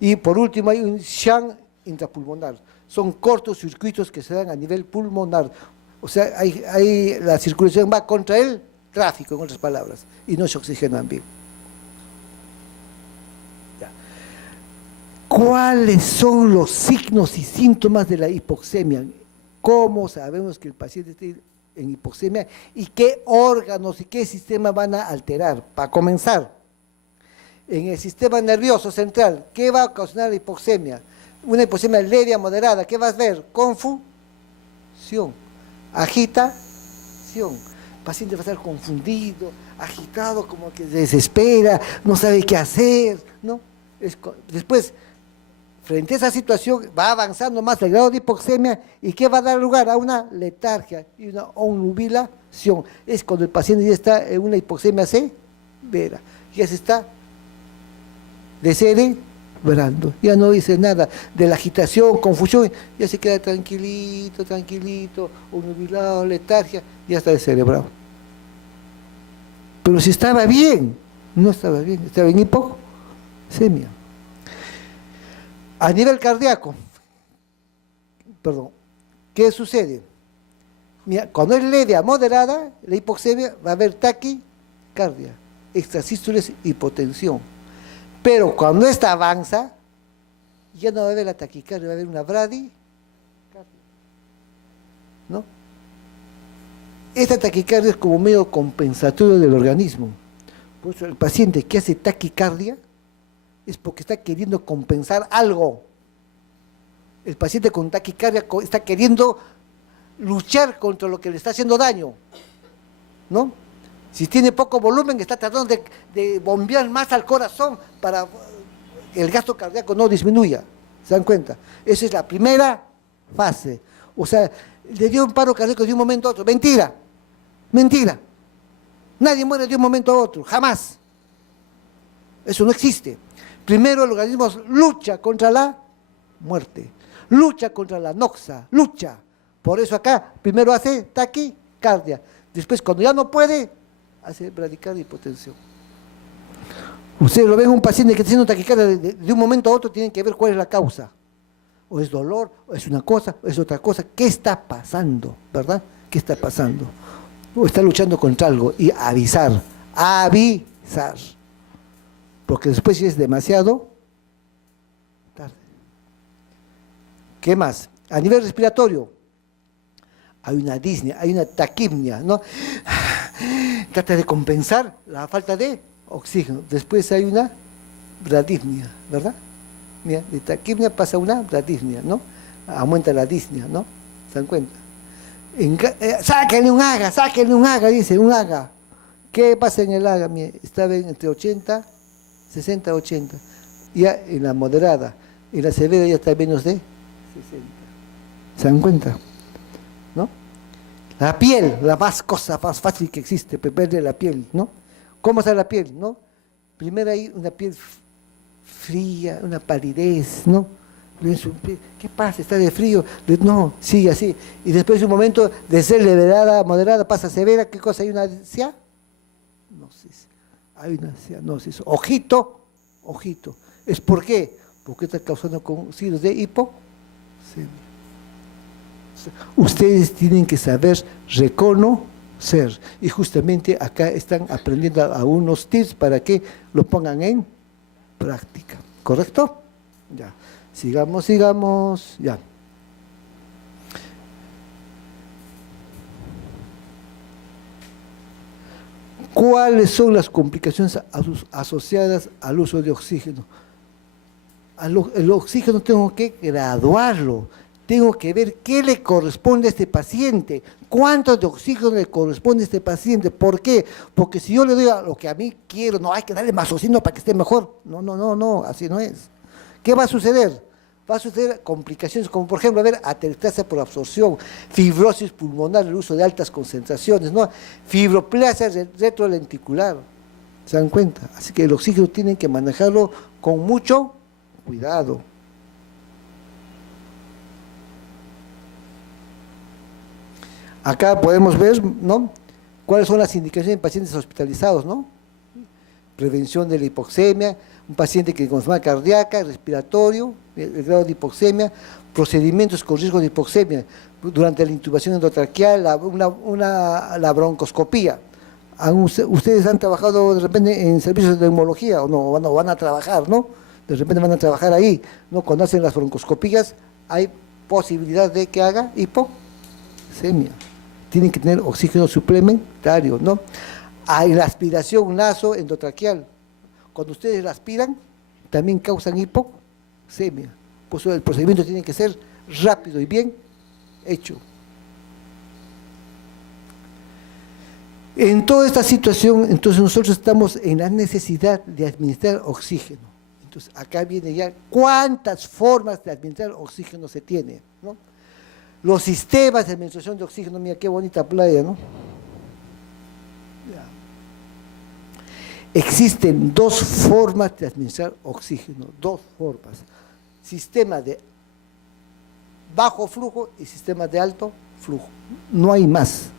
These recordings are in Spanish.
Y por último hay un shunt intrapulmonar. Son cortos circuitos que se dan a nivel pulmonar. O sea, la circulación va contra el tráfico, en otras palabras, y no se oxigenan bien. Ya. ¿Cuáles son los signos y síntomas de la hipoxemia? ¿Cómo sabemos que el paciente está en hipoxemia y qué órganos y qué sistema van a alterar? Para comenzar, en el sistema nervioso central, ¿qué va a ocasionar la hipoxemia? Una hipoxemia leve a moderada, ¿qué vas a ver? Confusión, agitación. El paciente va a estar confundido, agitado, como que se desespera, no sabe qué hacer, ¿no? Después, frente a esa situación, va avanzando más el grado de hipoxemia y ¿qué va a dar lugar? A una letargia y una obnubilación. Es cuando el paciente ya está en una hipoxemia severa, ya se está descerebrando, ya no dice nada de la agitación, confusión, ya se queda tranquilito, obnubilado, letargia, ya está descerebrado. Pero si estaba bien, no estaba bien, estaba en hipoxemia. A nivel cardíaco, ¿qué sucede? Mira, cuando es leve a moderada, la hipoxemia va a haber taquicardia, extrasístoles, hipotensión. Pero cuando esta avanza, ya no va a haber la taquicardia, va a haber una bradicardia, ¿no? Esta taquicardia es como medio compensatorio del organismo. Por eso el paciente que hace taquicardia es porque está queriendo compensar algo. El paciente con taquicardia está queriendo luchar contra lo que le está haciendo daño, ¿no? Si tiene poco volumen, está tratando de bombear más al corazón para que el gasto cardíaco no disminuya. ¿Se dan cuenta? Esa es la primera fase. O sea, le dio un paro cardíaco de un momento a otro. Mentira. Mentira. Nadie muere de un momento a otro. Jamás. Eso no existe. Primero el organismo lucha contra la muerte. Lucha contra la noxa. Lucha. Por eso acá primero hace taquicardia. Después, cuando ya no puede, hace bradicardia y hipotensión. Ustedes lo ven un paciente que está haciendo taquicardia de un momento a otro, tienen que ver cuál es la causa. O es dolor, o es una cosa, o es otra cosa. ¿Qué está pasando? ¿Verdad? ¿Qué está pasando? O está luchando contra algo y avisar. Avisar. Porque después si es demasiado tarde. ¿Qué más? A nivel respiratorio, hay una disnea, hay una taquipnia, ¿no? Trata de compensar la falta de oxígeno. Después hay una bradipnia, ¿verdad? Mira, de taquipnia pasa una bradipnia, ¿no? Aumenta la disnea, ¿no? ¿Se dan cuenta? Sáquenle un AGA, dice, un AGA. ¿Qué pasa en el AGA? Mira, estaba entre 80, 60, 80. Ya en la moderada, en la severa ya está menos de 60. ¿Se dan cuenta? ¿No? La piel, la más cosa más fácil que existe, perder la piel, ¿no? ¿Cómo está la piel, no? Primero hay una piel fría, una palidez, ¿no? ¿Qué pasa? ¿Está de frío? No, sigue así. Y después de un momento de ser levedad moderada pasa a severa, ¿qué cosa? ¿Hay una cianosis? Hay una cianosis. Ojito. ¿Es por qué? Porque está causando signos de hipoxemia. Ustedes tienen que saber reconocer y justamente acá están aprendiendo algunos tips para que lo pongan en práctica, ¿correcto? Ya, sigamos, ya. ¿Cuáles son las complicaciones asociadas al uso de oxígeno? El oxígeno tengo que graduarlo. Tengo que ver qué le corresponde a este paciente, cuánto de oxígeno le corresponde a este paciente. ¿Por qué? Porque si yo le doy a lo que a mí quiero, no hay que darle más oxígeno para que esté mejor. No, así no es. ¿Qué va a suceder? Va a suceder complicaciones como, por ejemplo, atelectasia por absorción, fibrosis pulmonar, el uso de altas concentraciones, ¿no? Fibroplasia retrolenticular. ¿Se dan cuenta? Así que el oxígeno tienen que manejarlo con mucho cuidado. Acá podemos ver, ¿no?, cuáles son las indicaciones en pacientes hospitalizados, ¿no? prevención de la hipoxemia, un paciente que con enfermedad cardíaca, respiratorio, el grado de hipoxemia, procedimientos con riesgo de hipoxemia durante la intubación endotraqueal, la broncoscopía. ¿Ustedes han trabajado de repente en servicios de neumología o no? Van a trabajar, ¿no? De repente van a trabajar ahí, ¿no? Cuando hacen las broncoscopías hay posibilidad de que haga hipoxemia. Tienen que tener oxígeno suplementario, ¿no? Hay la aspiración nasoendotraqueal. Cuando ustedes la aspiran, también causan hipoxemia. Por eso el procedimiento tiene que ser rápido y bien hecho. En toda esta situación, entonces nosotros estamos en la necesidad de administrar oxígeno. Entonces acá viene ya cuántas formas de administrar oxígeno se tiene, ¿no? Los sistemas de administración de oxígeno, mira qué bonita playa, ¿no? Existen dos formas de administrar oxígeno, dos formas. Sistema de bajo flujo y sistema de alto flujo. No hay más.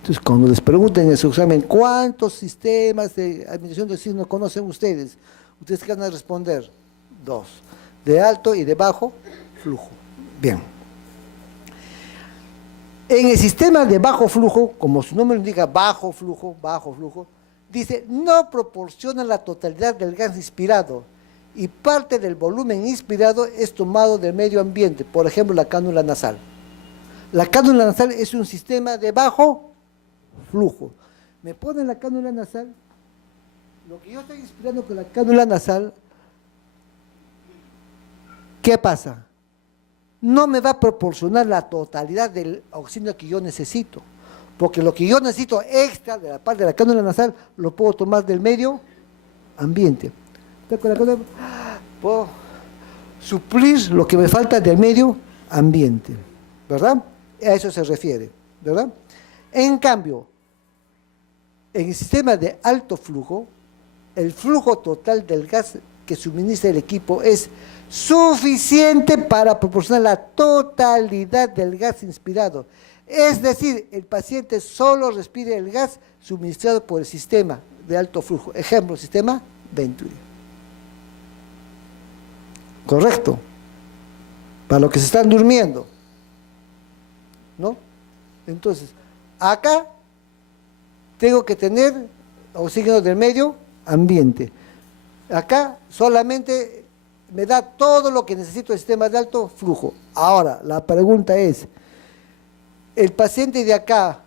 Entonces, cuando les pregunten en su examen cuántos sistemas de administración de oxígeno conocen ustedes, ustedes qué van a responder: dos, de alto y de bajo flujo. Bien. En el sistema de bajo flujo, como su nombre lo indica, bajo flujo, dice, no proporciona la totalidad del gas inspirado y parte del volumen inspirado es tomado del medio ambiente, por ejemplo, la cánula nasal. La cánula nasal es un sistema de bajo flujo. Me ponen la cánula nasal, lo que yo estoy inspirando con la cánula nasal, ¿qué pasa? No me va a proporcionar la totalidad del oxígeno que yo necesito, porque lo que yo necesito extra de la parte de la cánula nasal lo puedo tomar del medio ambiente. Puedo suplir lo que me falta del medio ambiente, ¿verdad? A eso se refiere, ¿verdad? En cambio, en el sistema de alto flujo, el flujo total del gas que suministra el equipo es suficiente para proporcionar la totalidad del gas inspirado. Es decir, el paciente solo respira el gas suministrado por el sistema de alto flujo. Ejemplo, sistema Venturi. ¿Correcto? Para los que se están durmiendo, ¿no? Entonces, acá tengo que tener oxígeno del medio ambiente. Acá solamente me da todo lo que necesito el sistema de alto flujo. Ahora, la pregunta es, ¿el paciente de acá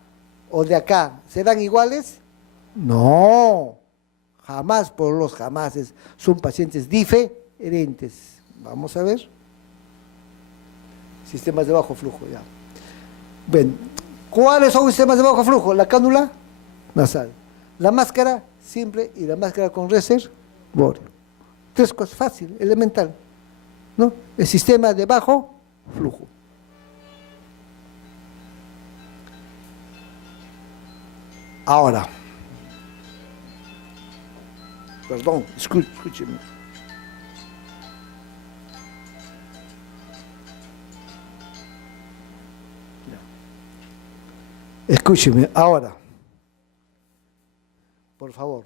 o de acá serán iguales? No, jamás por los jamases. Son pacientes diferentes. Vamos a ver. Sistemas de bajo flujo, ya. Ven, ¿cuáles son los sistemas de bajo flujo? La cánula nasal, la máscara simple y la máscara con reservorio. Tres cosas, fácil, elemental, ¿no? El sistema de bajo flujo. Ahora, perdón, escúcheme. Escúcheme, ahora, por favor.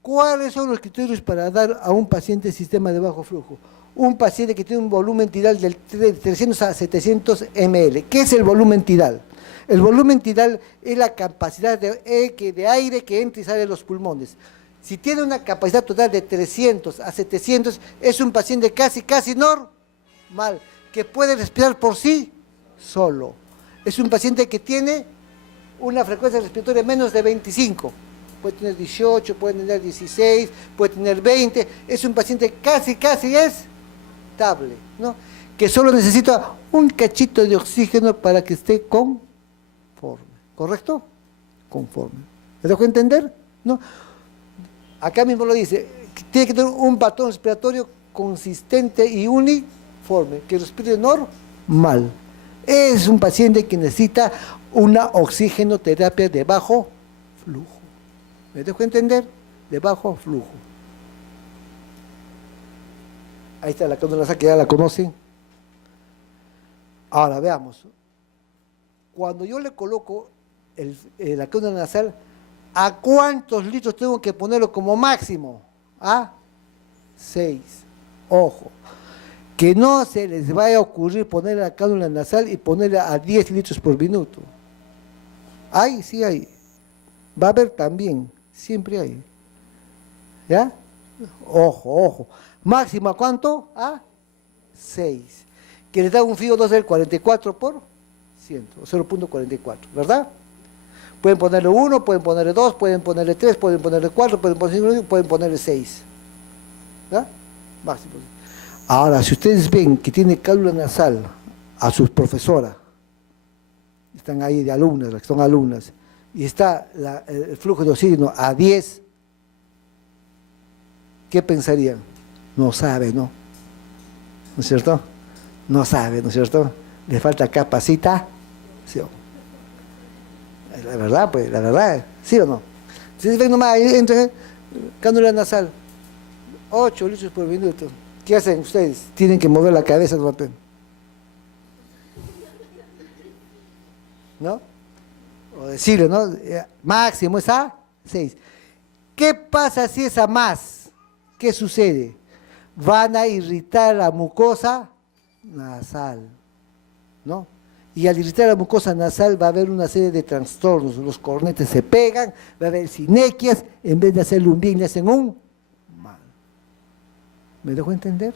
¿Cuáles son los criterios para dar a un paciente sistema de bajo flujo? Un paciente que tiene un volumen tidal de 300 a 700 ml. ¿Qué es el volumen tidal? El volumen tidal es la capacidad de aire que entra y sale de los pulmones. Si tiene una capacidad total de 300 a 700, es un paciente casi normal, que puede respirar por sí solo. Es un paciente que tiene una frecuencia respiratoria menos de 25. Puede tener 18, puede tener 16, puede tener 20. Es un paciente casi estable, ¿no? Que solo necesita un cachito de oxígeno para que esté conforme. ¿Correcto? Conforme. ¿Me dejo entender? ¿No? Acá mismo lo dice, tiene que tener un patrón respiratorio consistente y uniforme, que respire normal. Es un paciente que necesita una oxigenoterapia de bajo flujo. ¿Me dejo entender? De bajo flujo. Ahí está la cánula nasal, que ya la conocen. Ahora veamos. Cuando yo le coloco la cánula nasal, ¿A cuántos litros tengo que ponerlo como máximo? A 6. Ojo, que no se les vaya a ocurrir poner la cánula nasal y ponerla a 10 litros por minuto. Hay, sí hay. Va a haber también, siempre hay. ¿Ya? Ojo, ojo. Máximo, ¿a cuánto? A 6. Que les da un FIO 2 del 44 por 100, o 0.44, ¿verdad? Pueden ponerle 1, pueden ponerle 2, pueden ponerle 3, pueden ponerle 4, pueden ponerle 6. ¿Ya? Máximo. Ahora, si ustedes ven que tiene cánula nasal a sus profesoras, están ahí de alumnas, las que son alumnas, y está el flujo de oxígeno a 10, ¿qué pensarían? No sabe, ¿no? ¿No es cierto? No sabe, ¿no es cierto? Le falta capacitación. La verdad, pues, la verdad, ¿sí o no? Si ven nomás, ahí entra cánula nasal, 8 litros por minuto. ¿Qué hacen ustedes? Tienen que mover la cabeza, ¿no? O decirle, ¿no? Máximo es a 6. ¿Qué pasa si es a más? ¿Qué sucede? Van a irritar la mucosa nasal, ¿no? Y al irritar la mucosa nasal va a haber una serie de trastornos, los cornetes se pegan, va a haber sinequias, en vez de hacerle un bien, le hacen un mal. ¿Me dejo entender?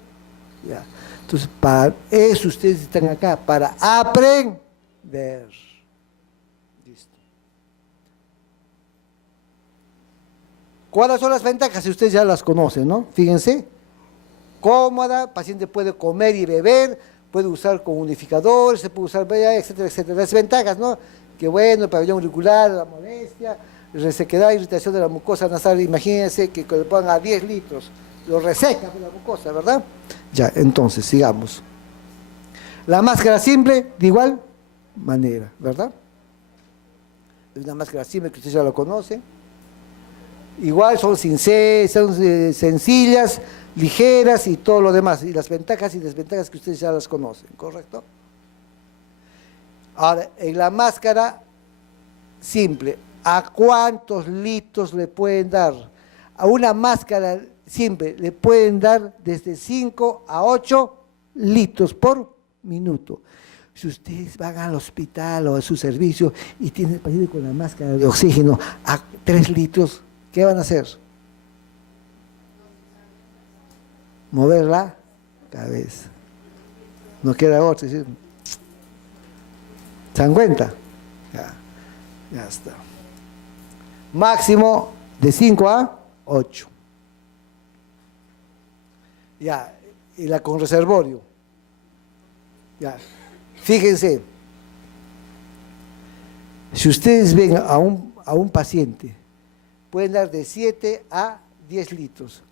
Ya. Entonces, para eso ustedes están acá, para aprender. Listo. ¿Cuáles son las ventajas? Si ustedes ya las conocen, ¿no? Fíjense, cómoda, paciente puede comer y beber, puede usar con unificadores, se puede usar, etcétera, etcétera. Las ventajas, ¿no? Que bueno, el pabellón auricular, la molestia, resequedad, irritación de la mucosa nasal, imagínense que le pongan a 10 litros, lo reseca la mucosa, ¿verdad? Ya, entonces, sigamos. La máscara simple, de igual manera, ¿verdad? Es una máscara simple que ustedes ya lo conocen. Igual son sencillas, ligeras y todo lo demás, y las ventajas y desventajas que ustedes ya las conocen, ¿correcto? Ahora, en la máscara simple, ¿a cuántos litros le pueden dar? A una máscara simple le pueden dar desde 5 a 8 litros por minuto. Si ustedes van al hospital o a su servicio y tienen el paciente con la máscara de oxígeno a 3 litros, ¿qué van a hacer? Mover la cabeza. No queda otra. ¿Sí? ¿Se dan cuenta? Ya está. Máximo de 5 a 8. Ya, y la con reservorio. Ya, fíjense. Si ustedes ven a un paciente, pueden dar de 7 a 10 litros.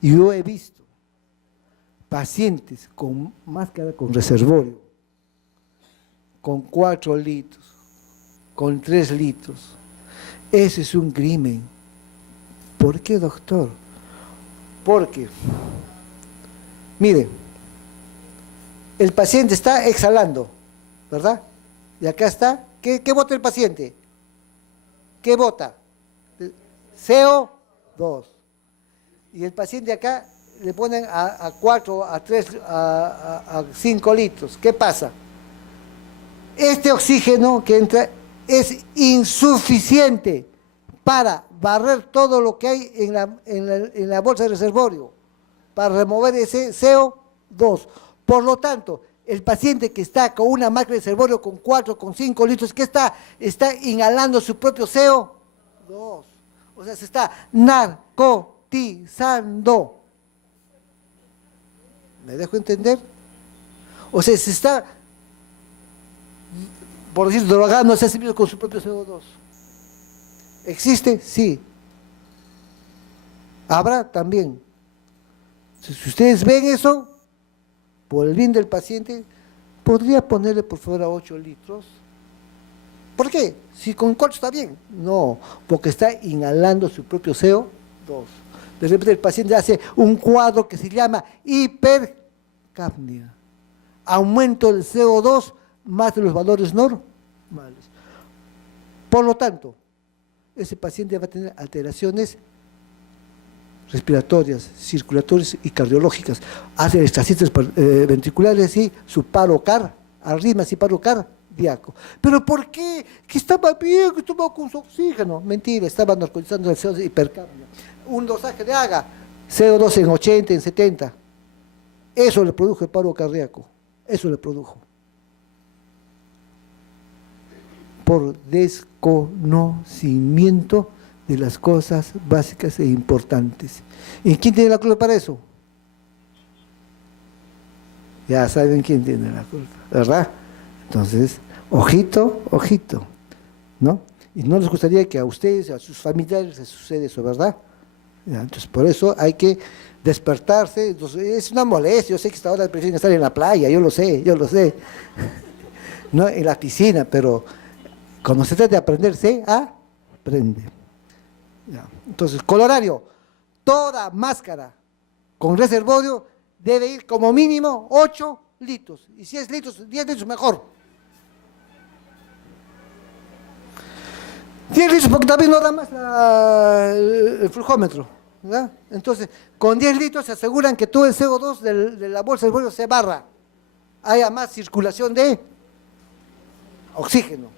Y yo he visto pacientes con máscara con reservorio, con 4 litros, con 3 litros. Ese es un crimen. ¿Por qué, doctor? Porque, miren, el paciente está exhalando, ¿verdad? Y acá está, ¿qué bota el paciente? ¿Qué bota? CO2. Y el paciente acá le ponen a 4, a 3, a 5 litros. ¿Qué pasa? Este oxígeno que entra es insuficiente para barrer todo lo que hay en la bolsa de reservorio, para remover ese CO2. Por lo tanto, el paciente que está con una máquina de reservorio con 4, con 5 litros, ¿qué está? Está inhalando su propio CO2. O sea, se está narcotizando. ¿Me dejo entender? O sea, se está, por decir, drogando a sí mismo con su propio CO2. ¿Existe? Sí. Habrá también. Si ustedes ven eso, por el bien del paciente, ¿podría ponerle por favor a 8 litros? ¿Por qué? Si con 4 está bien. No, porque está inhalando su propio CO2. De repente el paciente hace un cuadro que se llama hipercapnia. Aumento del CO2 más de los valores normales. Por lo tanto, ese paciente va a tener alteraciones respiratorias, circulatorias y cardiológicas. Hace extracistores ventriculares y su paro arritmias y paro cardíaco. ¿Pero por qué? Que estaba bien, que estaba con su oxígeno. Mentira, estaba narcotizando el CO2 hipercapnia. Un dosaje de AGA, CO2 en 80, en 70. Eso le produjo el paro cardíaco. Eso le produjo. Por desconocimiento de las cosas básicas e importantes. ¿Y quién tiene la culpa para eso? Ya saben quién tiene la culpa, ¿verdad? Entonces, ojito, ojito, ¿no? Y no les gustaría que a ustedes, a sus familiares les suceda eso, ¿verdad? Ya, entonces, por eso hay que despertarse. Entonces, es una molestia, yo sé que hasta ahora prefieren estar en la playa, yo lo sé, no en la piscina, pero cuando se trata de aprender, se aprende. Ya. Entonces, colorario, toda máscara con reservorio debe ir como mínimo 8 litros, y si es litros, 10 litros mejor. 10 litros porque también no da más el flujómetro, ¿verdad? Entonces, con 10 litros se aseguran que todo el CO2 de la bolsa del reservorio se barra, haya más circulación de oxígeno.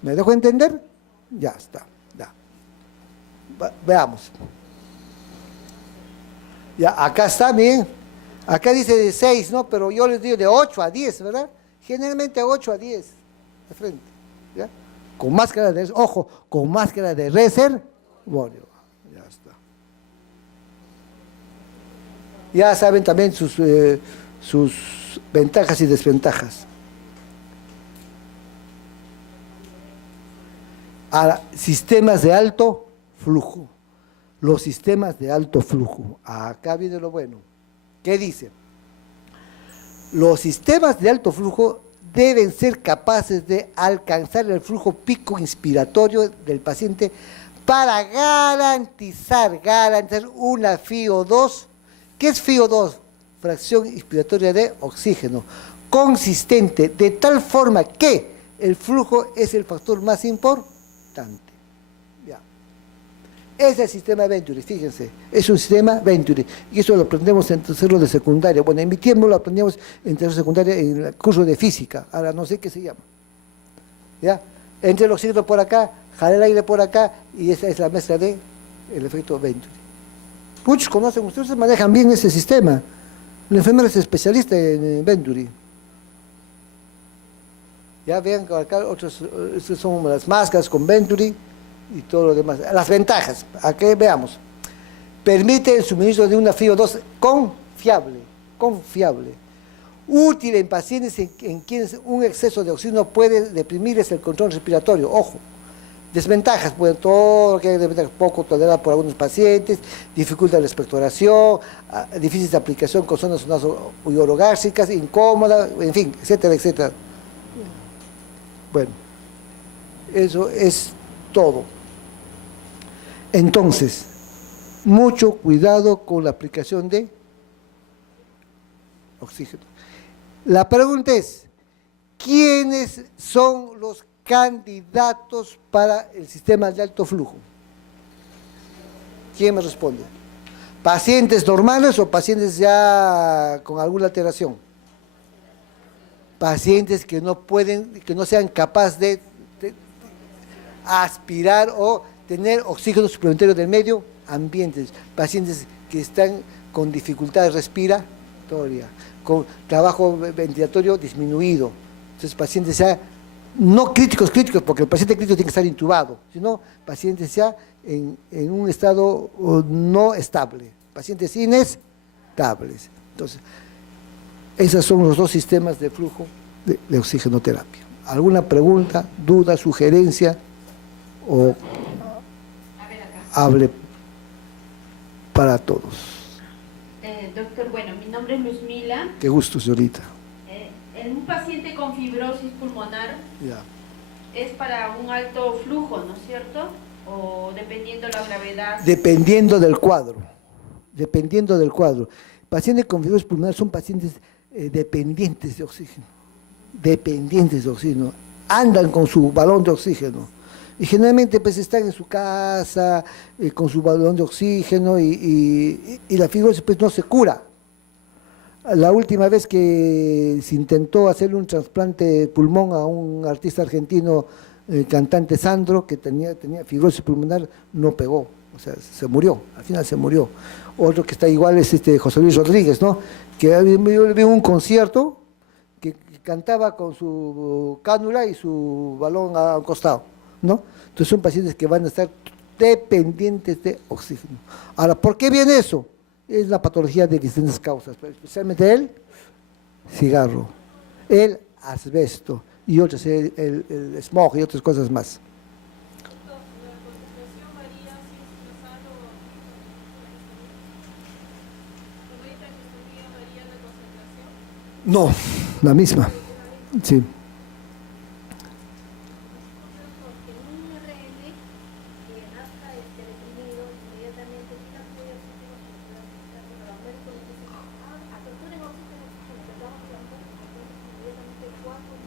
¿Me dejo entender? Ya está. Veamos. Ya, acá está bien. Acá dice de 6, ¿no? Pero yo les digo de 8 a 10, ¿verdad? Generalmente 8 a 10 de frente. ¿Ya? Con máscara de, ojo, con máscara de reservorio. Ya está. Ya saben también sus ventajas y desventajas. A sistemas de alto flujo. Los sistemas de alto flujo. Acá viene lo bueno. ¿Qué dice? Los sistemas de alto flujo deben ser capaces de alcanzar el flujo pico inspiratorio del paciente para garantizar una FiO2. ¿Qué es FiO2? Fracción inspiratoria de oxígeno. Consistente, de tal forma que el flujo es el factor más importante. Ya. Ese es el sistema Venturi, fíjense, es un sistema Venturi, y eso lo aprendemos en tercero de secundaria. Bueno, en mi tiempo lo aprendíamos en tercero de secundaria en el curso de física, ahora no sé qué se llama. ¿Ya? Entra el oxígeno por acá, jala el aire por acá, y esa es la mezcla del efecto Venturi. Muchos conocen, ustedes manejan bien ese sistema. El enfermero es especialista en Venturi. Ya vean que acá estas son las máscaras con Venturi y todo lo demás. Las ventajas, aquí veamos. Permite el suministro de una FiO2 confiable. Útil en pacientes en quienes un exceso de oxígeno puede deprimirles el control respiratorio. Ojo. Desventajas, bueno, todo lo que hay desventajas, poco tolerado por algunos pacientes, dificulta la expectoración, difícil de aplicación con zonas orogástricas, incómoda, en fin, etcétera, etcétera. Bueno, eso es todo. Entonces, mucho cuidado con la aplicación de oxígeno. La pregunta es, ¿quiénes son los candidatos para el sistema de alto flujo? ¿Quién me responde? ¿Pacientes normales o pacientes ya con alguna alteración? Pacientes que no pueden, que no sean capaces de aspirar o tener oxígeno suplementario del medio ambiente, pacientes que están con dificultad respiratoria, con trabajo ventilatorio disminuido, entonces pacientes ya no críticos, porque el paciente crítico tiene que estar intubado, sino pacientes ya en un estado no estable, pacientes inestables. Entonces, esos son los dos sistemas de flujo de oxigenoterapia. ¿Alguna pregunta, duda, sugerencia? O hable para todos. Doctor, bueno, mi nombre es Luzmila. Qué gusto, señorita. En un paciente con fibrosis pulmonar, Ya. es para un alto flujo, ¿no es cierto? O dependiendo la gravedad. Dependiendo del cuadro. Pacientes con fibrosis pulmonar son pacientes dependientes de oxígeno. Andan con su balón de oxígeno. Y generalmente pues están en su casa, con su balón de oxígeno y la fibrosis pues no se cura. La última vez que se intentó hacerle un trasplante de pulmón a un artista argentino, cantante Sandro, que tenía fibrosis pulmonar, no pegó, o sea, se murió, al final se murió. Otro que está igual es José Luis Rodríguez, ¿no? Que yo le vi un concierto que cantaba con su cánula y su balón a un costado, ¿no? Entonces son pacientes que van a estar dependientes de oxígeno. Ahora, ¿por qué viene eso? Es la patología de distintas causas, pero especialmente el cigarro, el asbesto y otros, el smog y otras cosas más. No, la misma, sí.